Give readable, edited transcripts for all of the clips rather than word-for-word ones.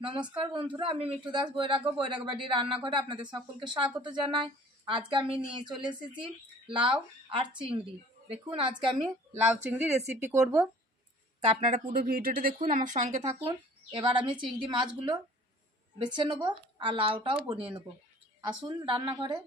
নমস্কার বন্ধুরা, আমি মিঠু দাস বৈরাগ্য বাড়ির রান্নাঘরে আপনাদের সকলকে স্বাগত জানাই। আজকে আমি নিয়ে চলে এসেছি লাউ আর চিংড়ি। দেখুন, আজকে আমি লাউ চিংড়ি রেসিপি করব। তা আপনারা পুরো ভিডিওটি দেখুন, আমার সঙ্গে থাকুন। এবার আমি চিংড়ি মাছগুলো বেছে নেব আর লাউটাও বনিয়ে নেব। আসুন রান্নাঘরে।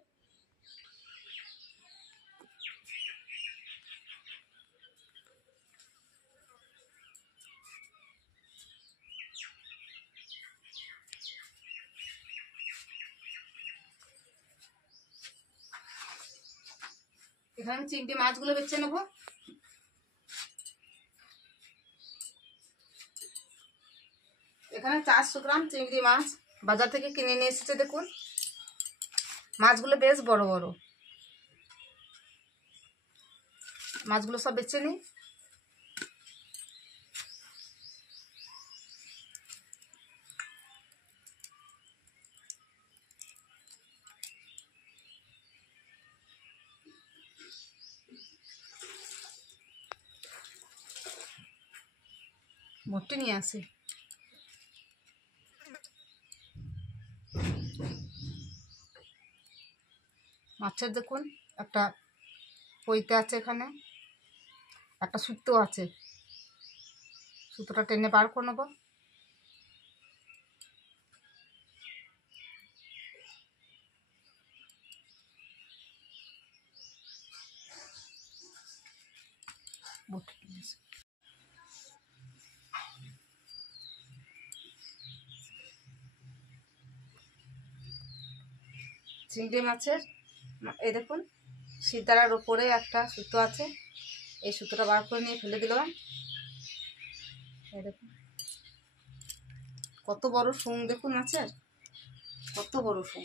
এখানে আমি চিংড়ি মাছগুলো বেছে নেব। এখানে 400 গ্রাম চিংড়ি মাছ বাজার থেকে কিনে নিয়ে এসেছে। দেখুন, মাছগুলো বেশ বড় বড়। মাছগুলো সব বেছে নিই। ভর্তি নিয়ে আসি। মাছের দেখুন একটা পইতে আছে, এখানে একটা সুতো আছে, সুতোটা টেনে বার করে নেব। চিংড়ি মাছের এই দেখুন, সিতারার ওপরে একটা সুতো আছে, এই সুতোটা বার করে নিয়ে ফেলে দিলাম। এই দেখুন কত বড় শুং, দেখুন মাছের কত বড় শুং।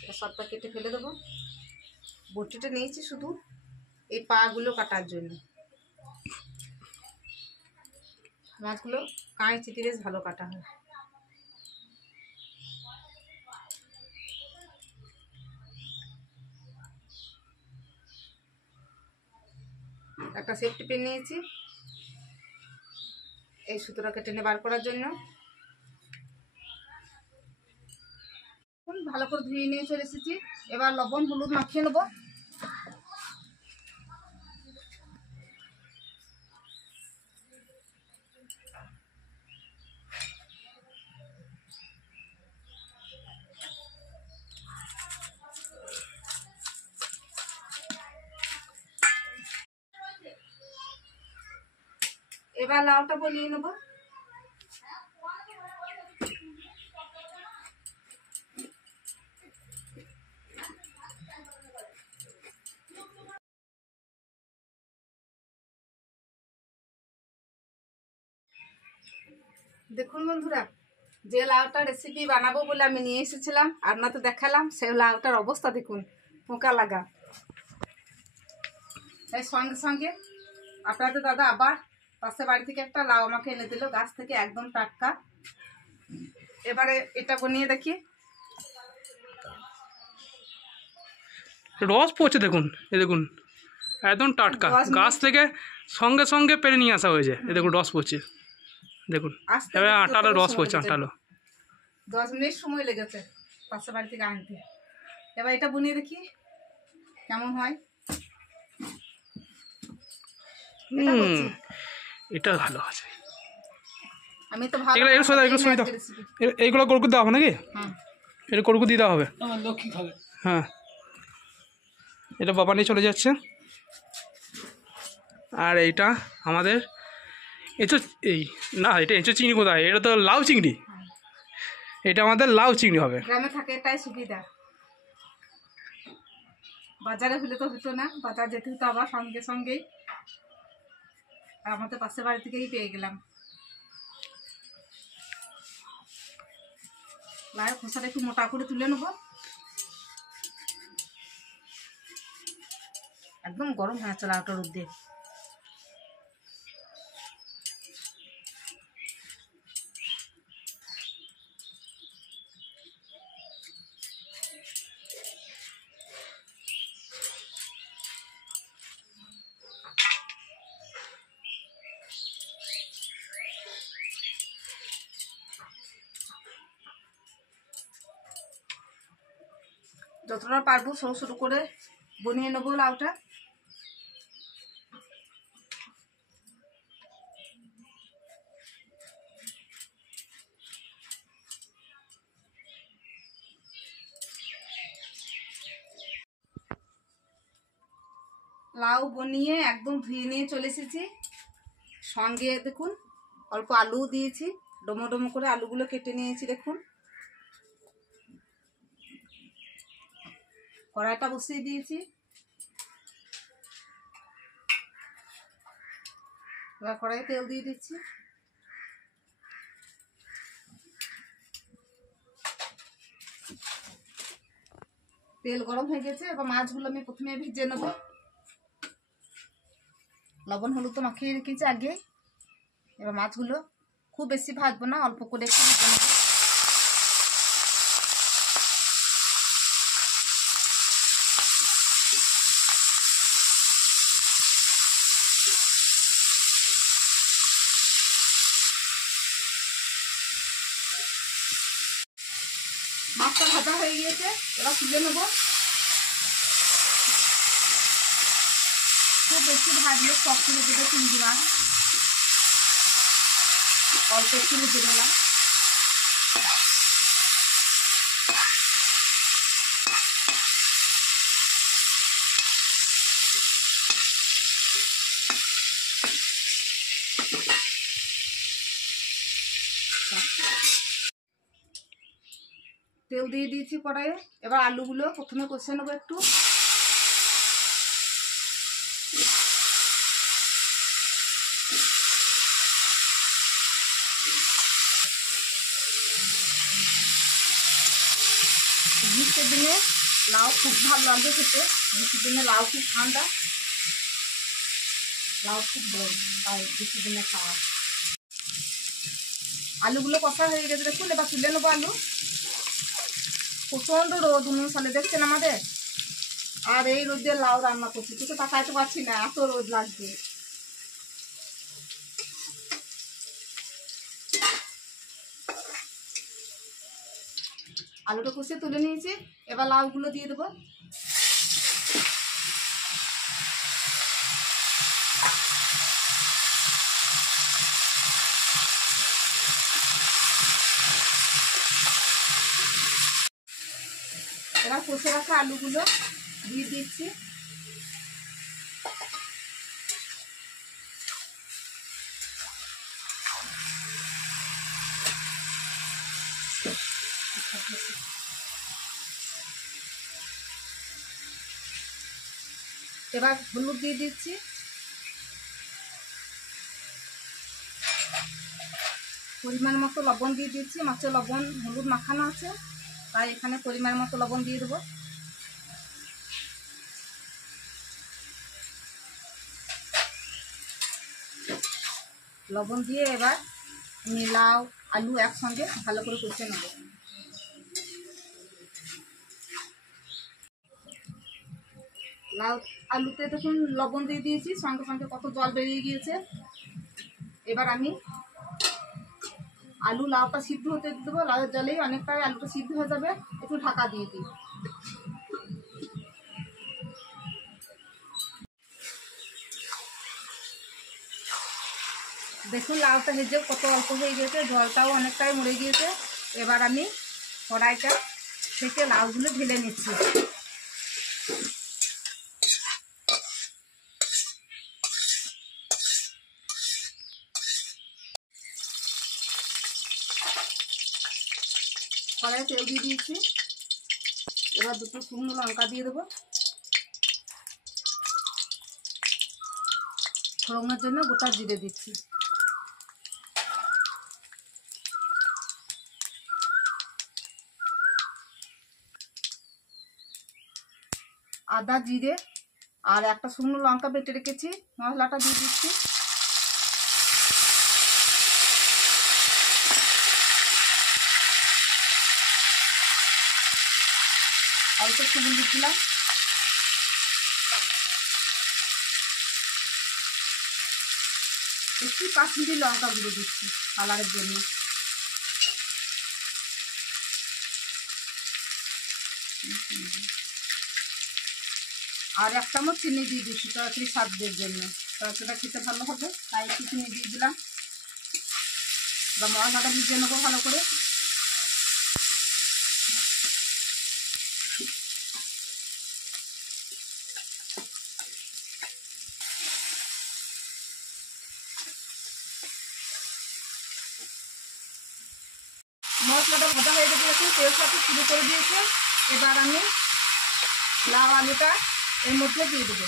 এটা সবটা কেটে ফেলে দেবো। বটিটা নিয়েছি শুধু এই পাগুলো কাটার জন্য। মাছগুলো কাঁচিতে বেশ ভালো কাটা হয়। একটা সেফটি পিন নিয়েছি এই সুতোটাকে টেনে বার করার জন্য। ভালো করে ধুয়ে নিয়ে চলে এসেছি। এবার লবণ হলুদ মাখিয়ে নেবো। এবার লাউটা বলিয়ে নেবো। দেখুন বন্ধুরা, যে লাউটা রেসিপি বানাবো বলে আমি নিয়ে এসেছিলাম, আপনাদের দেখালাম, সেই লাউটার অবস্থা দেখুন, পোকা লাগা। তাই সঙ্গে সঙ্গে আপনাদের দাদা আবার পাশের বাড়ি থেকে একটা লাউ আমাকে এনে দিল, গাছ থেকে একদম টাটকা। এবারে এটা বানিয়ে দেখি। রস পড়ছে দেখুন, এই দেখুন একদম টাটকা, গাছ থেকে সঙ্গে সঙ্গে পেরে নিয়ে আসা হয়েছে। এই দেখুন রস পড়ছে, দেখুন এবার আটালো রস পড়ছে, আটালো। 10 মিনিট সময় লেগেছে পাশের বাড়ি থেকে আনতে। এবার এটা বানিয়ে দেখি কেমন হয়। এটা ভালো আছে। আমি তো ভালো এইগুলো কড়কু দেওয়া হবে নাকি? হ্যাঁ, এটা কড়কু দিয়ে দেওয়া হবে। লক্ষ্মী খাবে। হ্যাঁ, এটা বাবা নিয়ে চলে যাচ্ছে। আর এইটা আমাদের এঁচো, এই না এটা এঁচো চিংড়ি কোথায়, এটা তো লাউ চিংড়ি। এটা আমাদের লাউ চিংড়ি হবে। গ্রামে থাকে এটাই সুবিধা, বাজারে হলে তো হতো না, বাজার যেতে হতো আবার সঙ্গে সঙ্গেই। আর আমাদের পাশের বাড়ি থেকেই পেয়ে গেলাম। লাউয়ের খোসাটা একটু মোটা করে তুলে নেবো। একদম গরম হয়ে আছে লাউটা রোদ দিয়ে। যতটা পারবো সরু সরু করে বনিয়ে নেবো লাউটা। লাউ বনিয়ে একদম ধুয়ে নিয়ে চলে এসেছি। সঙ্গে দেখুন অল্প আলু দিয়েছি, ডোমো ডোমো করে আলুগুলো কেটে নিয়েছি। দেখুন কড়াইটা বসিয়ে দিয়েছি। এবার কড়াই তেল দিয়ে দিচ্ছি। তেল গরম হয়ে গেছে। এবার মাছগুলো আমি প্রথমে ভেজে নেব। লবণ হলুদ তো মাখিয়ে রেখেছি আগে। এবার মাছগুলো খুব বেশি ভাজবো না, অল্প করে একটু ভেজে নেব। মাছটা ভাজা হয়ে গিয়েছে, এবার তুলে নেব। খুব বেশি ভাজলে শক্ত হয়ে যেতে চিংড়ি মাছ, অল্প একটু ভেজে দিলাম। তেল দিয়ে দিয়েছি কড়াইয়ে। এবার আলুগুলো প্রথমে কষে নেবো একটু। গ্রীষ্মের দিনে লাউ খুব ভালো লাগবে খেতে। গ্রীষ্মের দিনে লাউ খুব ঠান্ডা, লাউ খুব বড়, তাই গ্রীষ্মের দিনে খাওয়া। আলুগুলো কষা হয়ে গেছে দেখুন। এবার তুলে নেবো আলু। প্রচণ্ড রোদ সালে দেখছেন আমাদের, আর এই রোদে লাউ রান্না করছি, কিছু তাকাইতে পারছি না, এত রোদ লাগছে। আলুটা কষিয়ে তুলে নিয়েছি। এবার লাউগুলো দিয়ে দেবো। এবার কষে রাখা আলুগুলো দিয়ে দিচ্ছি। এবার হলুদ দিয়ে দিচ্ছি। পরিমাণ মতো লবণ দিয়ে দিচ্ছি। মাছে লবণ হলুদ মাখানো আছে, তাই এখানে পরিমাণ মতো লবণ দিয়ে দেবো। লবণ দিয়ে এবার আমি লাউ আলু একসঙ্গে ভালো করে কষে নেব। লাউ আলুতে দেখুন লবণ দিয়ে দিয়েছি, সঙ্গে সঙ্গে কত জল বেরিয়ে গিয়েছে। এবার আমি আলু লাউটা সিদ্ধ হতে দেবো। লাউয়ের জলেই অনেকটাই আলুটা সিদ্ধ হয়ে যাবে। একটু ঢাকা দিয়ে দিই। দেখুন লাউটা ভেজে কত অল্প হয়ে গেছে, জলটাও অনেকটাই মরে গিয়েছে। এবার আমি কড়াইটা থেকে লাউগুলো ঢেলে নিচ্ছি। কড়াই তেল দিয়ে দিয়েছি। এবার দুটো শুকনো লঙ্কা দিয়ে দেবো ফোড়নের জন্য। গোটা জিরে দিচ্ছি। আদা জিরে আর একটা শুকনো লঙ্কা বেটে রেখেছি, মশলাটা দিয়ে দিচ্ছি। অল্প একটু দিচ্ছিলাম। একটু কাশ্মীরি লঙ্কা গুঁড়ো দিচ্ছি কালারের জন্য। আর 1 চামচ চিনি দিয়ে দিচ্ছি তরকারি স্বাদের জন্য, তরকারিটা খেতে ভালো হবে, তাই একটু চিনি দিয়ে দিলাম। বা মশলাটা ভিজিয়ে নেবো ভালো করে। মশলাটা ভাজা হয়ে গেছে, তেলটা শুরু করে দিয়েছে। এবার আমি লাউ আলুটা এর মধ্যে দিয়ে দেবো।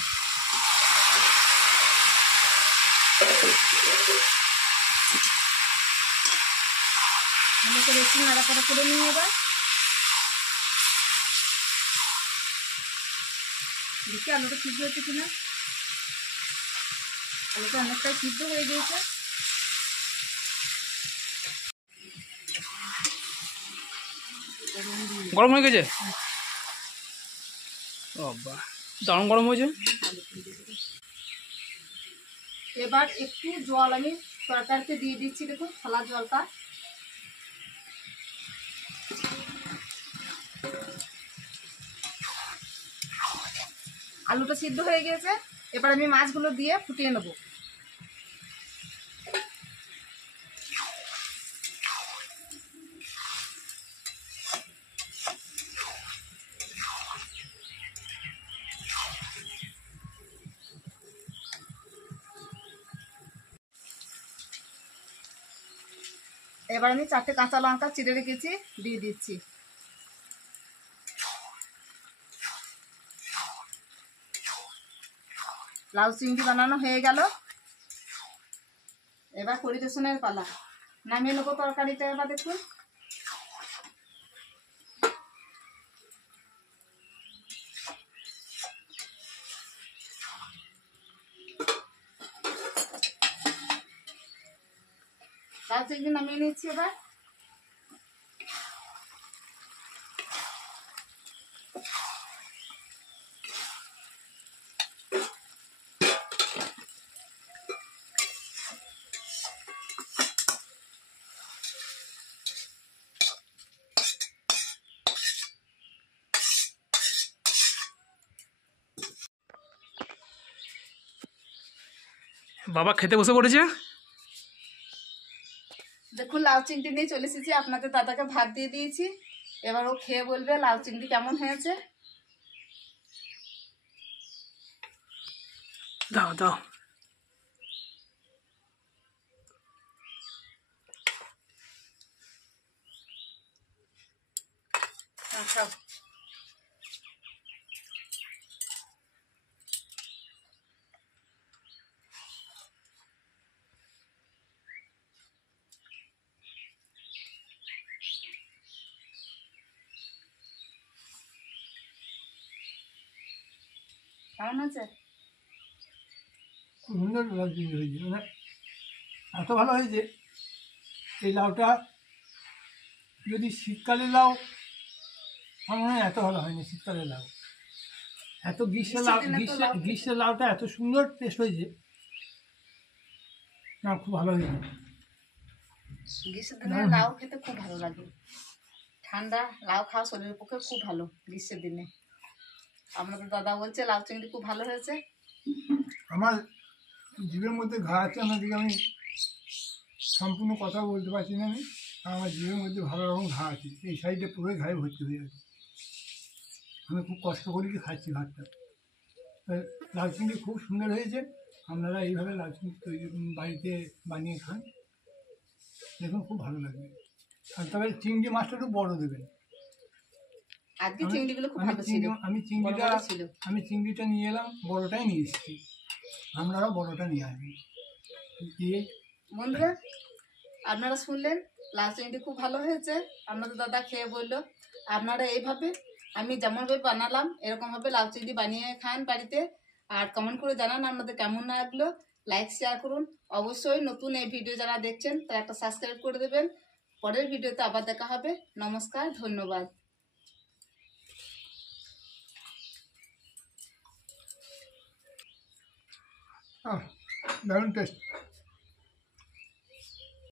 ভালো করে একটু নাড়াচাড়া করে নিয়ে এবার দেখি আলুটা সিদ্ধ হয়েছে কিনা। আলুটা অনেকটাই সিদ্ধ হয়ে গিয়েছে। গরম হয়ে গেছে, বাবা দারুণ গরম হয়েছে। এবার একটু জল আমি তরকারিতে দিয়ে দিচ্ছি, দেখুন থালার জলটা। আলুটা সিদ্ধ হয়ে গিয়েছে, এবার আমি মাছগুলো দিয়ে ফুটিয়ে নেব। এবার আমি 4টে কাঁচা লঙ্কা চিড়ে রেখেছি, দিয়ে দিচ্ছি। লাউ চিংড়ি বানানো হয়ে গেল, এবার পরিবেশনের পালা। নামিয়ে নেবো তরকারিটা। এবার দেখুন লাউ চিংড়ি নামিয়ে নিচ্ছি। এবার বাবা খেতে বসে পড়েছে। দেখুন লাউ চিংড়ি নিয়ে চলে এসেছি, আপনাদের দাদাকে ভাত দিয়ে দিয়েছি। এবার ও খেয়ে বলবে লাউ চিংড়ি কেমন হয়েছে। দাও দাও। খাও। কেমন হয়েছে? খুব সুন্দর লাউ চিংড়ি হয়েছে, মানে এত ভালো হয়েছে। এই লাউটা যদি শীতকালে লাউ, আমার মনে হয় এত ভালো হয়নি শীতকালে লাউ। এত গ্রীষ্মের লাউটা এত সুন্দর টেস্ট হয়েছে, না খুব ভালো হয়েছে। গ্রীষ্মের দিনে লাউ খেতে খুব ভালো লাগে, ঠান্ডা লাউ খাওয়া শরীরের পক্ষে খুব ভালো গ্রীষ্মের দিনে। আপনাদের দাদা বলছে লাউ চিংড়ি খুব ভালো হয়েছে। আমার জিভের মধ্যে ঘা আছে, আমাদেরকে আমি সম্পূর্ণ কথা বলতে পারছি না। আমার জিভের মধ্যে ভালো রকম ঘা আছে, এই সাইডে পুরোই ঘায়ে ভর্তি হয়ে আছে। আমি খুব কষ্ট করে খাচ্ছি ভাতটা। লাউ চিংড়ি খুব সুন্দর হয়েছে। আপনারা এইভাবে লাউ চিংড়ি তৈরি বাড়িতে বানিয়ে খান, দেখুন খুব ভালো লাগবে। আর তবে চিংড়ি মাছটা একটু বড় দেবেন। আজকে চিংড়িগুলো খুব ভালো ছিল, আমি চিংড়িটা নিয়ে এলাম, বড়টাই নিয়ে এসেছি। আপনারাও বড়টা নিয়ে আসবেন। দিয়ে বন্ধুরা আপনারা শুনলেন লাউ চিংড়ি খুব ভালো হয়েছে, আপনাদের দাদা খেয়ে বললো। আপনারা এইভাবে আমি যেমনভাবে বানালাম এরকমভাবে লাউ চিংড়ি বানিয়ে খান বাড়িতে। আর কমেন্ট করে জানান আপনাদের কেমন লাগলো। লাইক শেয়ার করুন। অবশ্যই নতুন এই ভিডিও যারা দেখছেন তারা একটা সাবস্ক্রাইব করে দেবেন। পরের ভিডিওতে আবার দেখা হবে। নমস্কার, ধন্যবাদ। দারুণ টেস্ট।